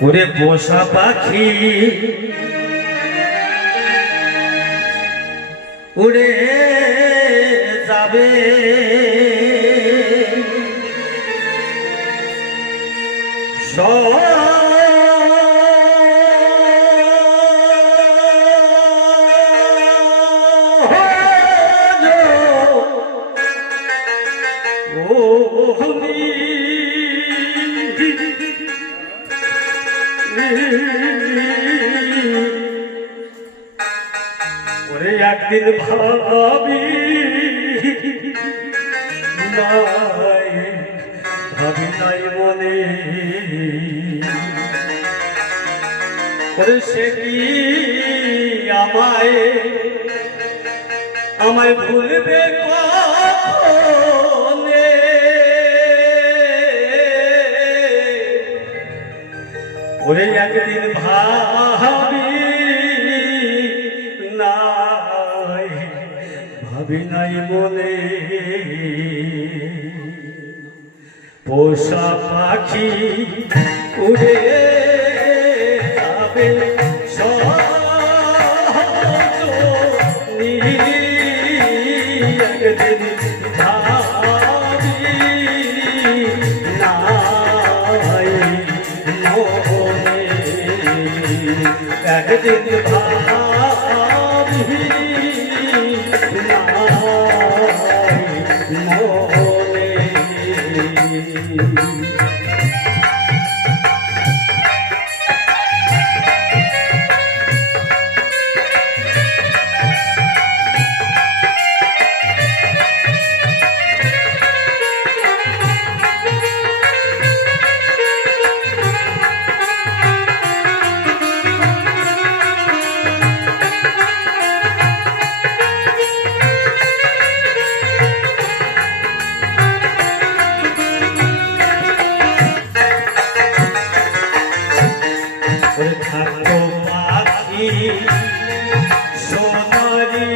ওরে পোষা পাখি উড়ে যাবে ওরে একদিন ভাবি নাই মনে ওরে সে কি আমায় ভুলবে কখনে ওরে একদিন ভাবি নাই মনে পোষা পাখি উড়ে যাবে একদিন ভাবি নাই মনে একদিন ভাবি সোনারি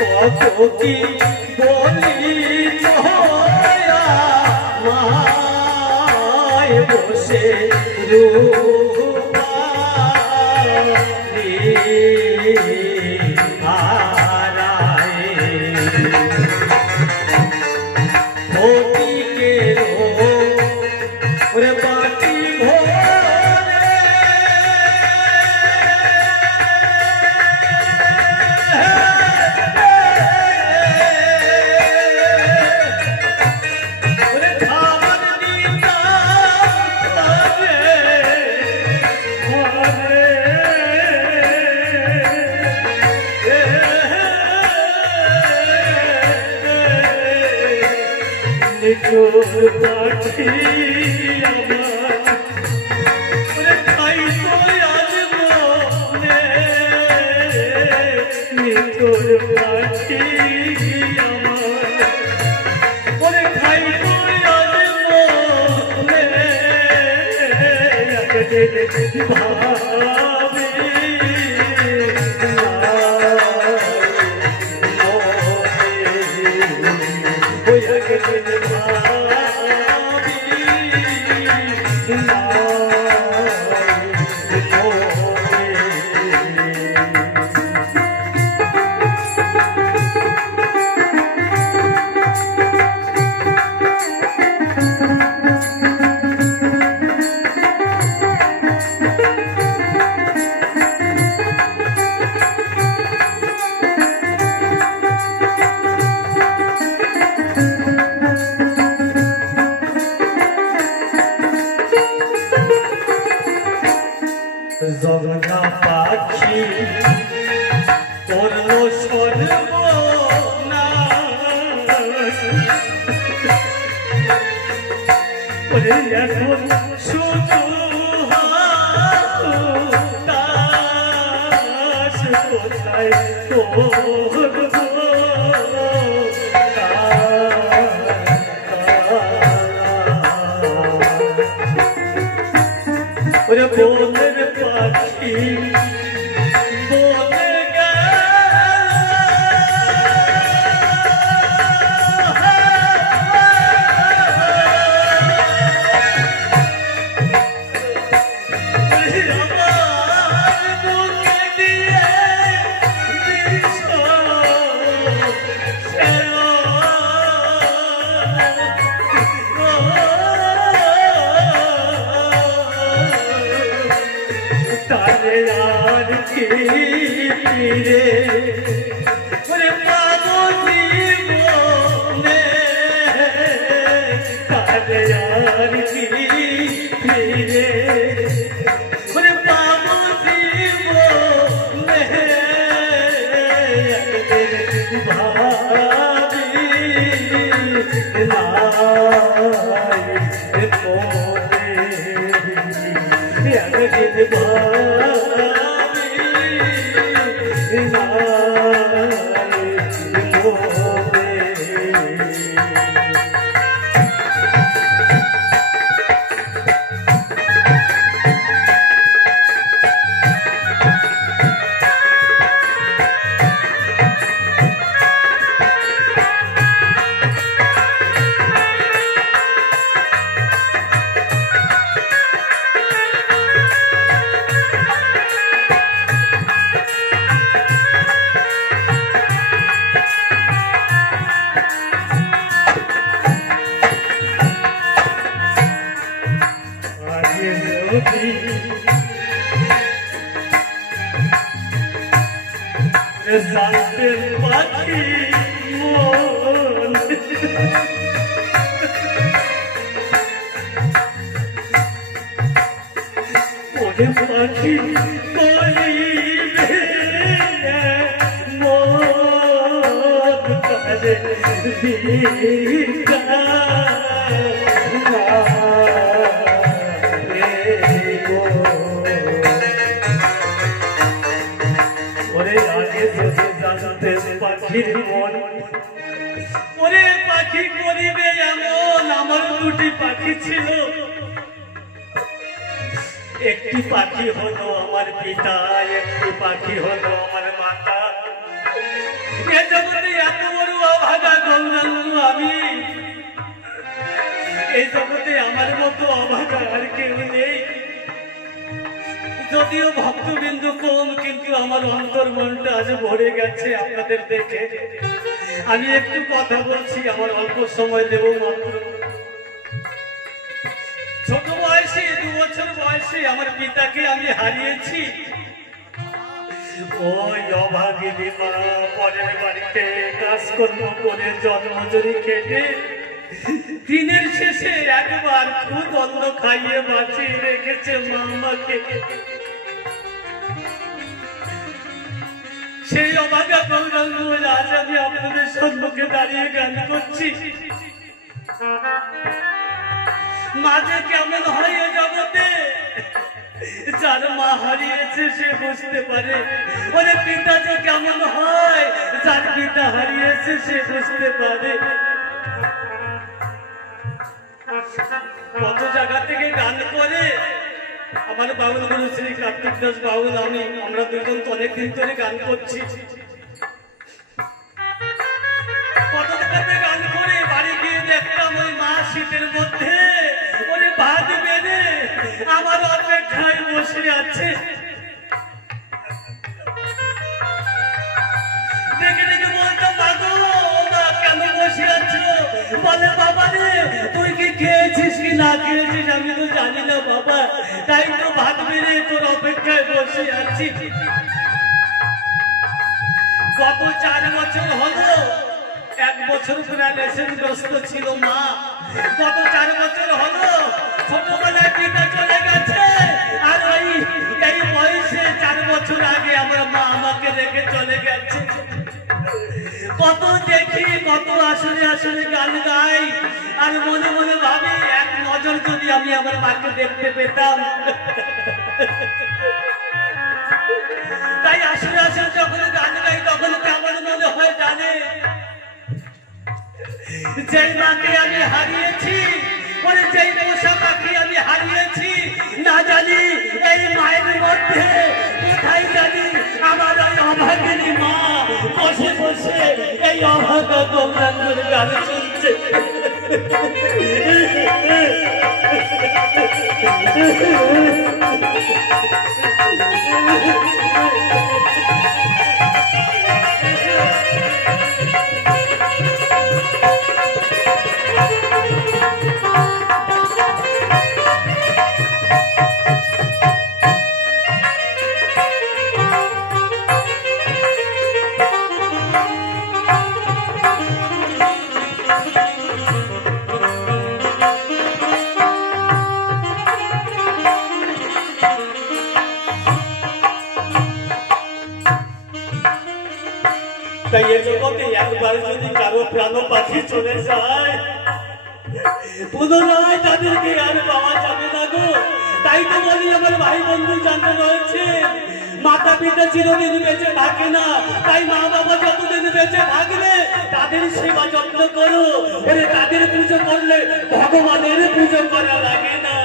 কত কি বলি মায় বসে পাখি আমার খাই তো আসবনে তোর পাখি আমার খাই তো আসবনে ভাবি জগনা পাখি করলো সর্বনাশ এখন শুধু হাস কোথায় ওরে বনের পাখি বনে গেল ফিরে ওরে পাবো জীবনে কালে আর কি ফিরে ওরে পাবো জীবনে একদিন ভাবি নাই পরে একদিন ভাবি নাই পরে জানতেন পাখি মন ওরে পাখি করিবে মন কারে পাখির মন ওরে পাখি করিবে এমন আমার দুটি পাখি ছিল একটি পাখি হলো আমার পিতা একটি পাখি হলো আমার মাতা এ জগতে এত বড় অভাগা গৌরাঙ্গ আমি এই জগতে আমার মতো অভাগা আর কেউ নেই যদিও ভক্তবিন্দু কম কিন্তু আমার অন্তর মনটা আজ ভরে গেছে আপনাদের দেখে আমি একটু কথা বলছি আমার অল্প সময় দেব মাত্র ছোট বয়সে 2 বছর বয়সে আমার পিতাকে আমি হারিয়েছি ওই অভাগিনী মা পরের বাড়িতে কাজকর্ম করে জন্মজুরি খেটে দিনের শেষে একবার খুদ অন্ন খাইয়ে বাঁচিয়ে রেখেছে মামাকে সেই অভাগা গৌরাঙ্গ আজ আমি আপনাদের সম্মুখে দাঁড়িয়ে গান করছি মাঝে কেমন হয় এ জগতে যার মা হারিয়েছে সে বুঝতে পারে ওরে পিতা যে কেমন হয় যার পিতা হারিয়েছে সে বুঝতে পারে কত জায়গা থেকে গান করে আমার বাউল গুরু শ্রী কার্তিক দাস বাউল আমরা দুজন তো অনেকদিন ধরে গান করছি কত জায়গাতে গান করে বাড়ি গিয়ে দেখতাম ওই মা শীতের মধ্যে ওরে ভাত বেড়ে আমার অপেক্ষায় বসে আছে দেখে দেখে বলতাম মাগো মা কেন বসে আছো বলে বাবা রে তুই কি খেয়েছিস কি না খেয়েছিস আমি তো জানি না বাবা তাই তো ভাত বেড়ে তোর অপেক্ষায় বসে আছি গত 4 বছর হলো 1 বছর প্যারালাইসিসগ্রস্ত ছিল মা গত 4 বছর হলো ছোটবেলায় পিতা চলে গেছে আর এই বয়সে 4 বছর আগে আমার মা আমাকে রেখে চলে গেছে কত দেখি কত আসলে আসলে গান গাই আর মনে মনে ভাবি এক নজর যদি আমি আমার মাকে দেখতে পেতাম তাই আসলে আসলে যখন গান গাই তখন কেমন মনে হয় জানে যেই মাকে আমি হারিয়েছি ওরে যেই পোষা পাখি আমি হারিয়েছি না জানি এই মায়ের মধ্যে কোথায় জানি আমার ওই অভাগিনী মা বসে বসে এই অভাগা গৌরাঙ্গের গান শুনছে এবার যদি কারো প্রাণ পাখি চলে যায় পুনরায় তাদেরকে আর পাওয়া যাবে না গো। তাই তো বলি আমার ভাই বন্ধু জানতে রয়েছে মাতা পিতা চিরদিন বেঁচে থাকে না, তাই মা বাবা যতদিন বেঁচে থাকবে তাদের সেবা যত্ন করো। তাদের পুজো করলে ভগবানের পুজো করা লাগে না।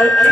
আগে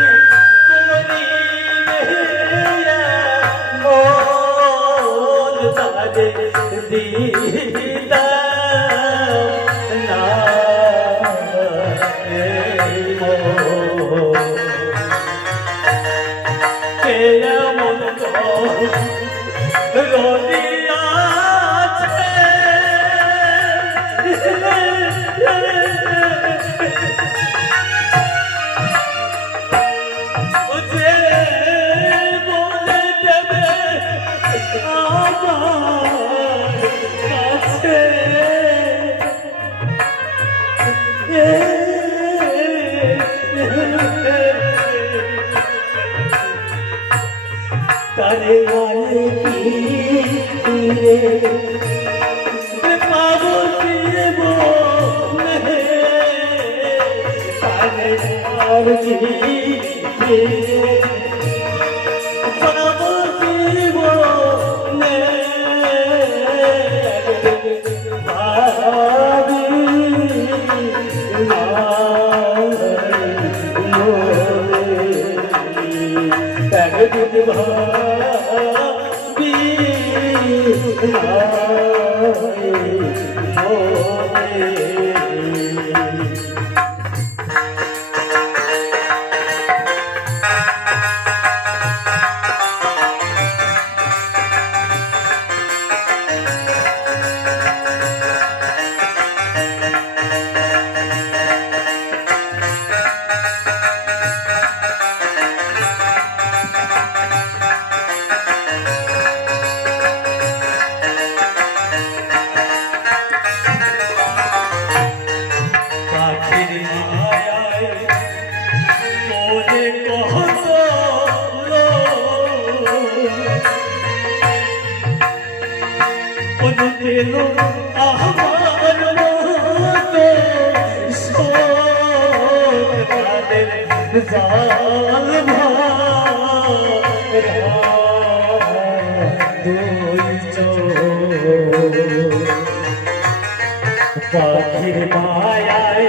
পাখির মায়ায়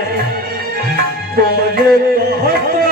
বলে আমার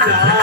যা